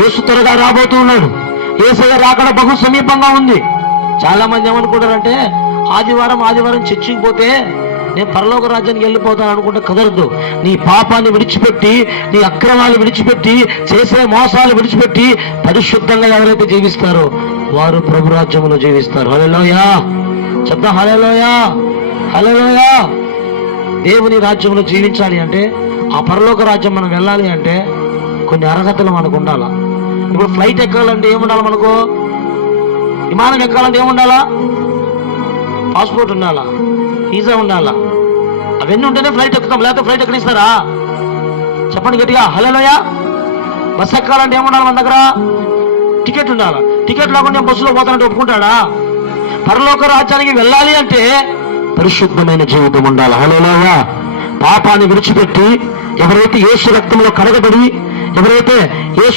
యేసు త్వరగా రాబోతూ ఉన్నాడు. యేసయ్య రాకడ బహు సమీపంగా ఉంది. చాలా మంది ఏమనుకుంటారంటే ఆదివారం చర్చికి పోతే నేను పరలోక రాజ్యానికి వెళ్ళిపోతాను అనుకుంటే కుదరదు. నీ పాపాన్ని విడిచిపెట్టి, నీ అక్రమాలు విడిచిపెట్టి, చేసే మోసాలు విడిచిపెట్టి పరిశుద్ధంగా ఎవరైతే జీవిస్తారో వారు ప్రభు రాజ్యంలో జీవిస్తారు. హల్లెలూయా చెప్తా, హల్లెలూయా హల్లెలూయా. దేవుని రాజ్యంలో జీవించాలి అంటే, ఆ పరలోక రాజ్యం మనం వెళ్ళాలి అంటే కొన్ని అర్హతలు మనకు ఉండాలా. ఇప్పుడు ఫ్లైట్ ఎక్కాలంటే ఏముండాలి మనకు? విమానం ఎక్కాలంటే ఏముండాలా? పాస్పోర్ట్ ఉండాలా, వీసా ఉండాలా. అవన్నీ ఉంటేనే ఫ్లైట్ ఎక్కుతాం, లేకపోతే ఫ్లైట్ ఎక్కడిస్తారా? చెప్పండి గట్టిగా, హల్లెలూయా. బస్సు ఎక్కాలంటే ఏముండాలి మన దగ్గర? టికెట్ ఉండాలా. టికెట్ లేకుండా బస్సులో పోతానంటే ఒప్పుకుంటాడా? పరలోక రాజ్యానికి వెళ్ళాలి అంటే పరిశుద్ధమైన జీవితం ఉండాలి. హల్లెలూయా. పాపాన్ని విడిచిపెట్టి ఎవరైతే యేసు రక్తంలో కడగబడి, ఎవరైతే యేసు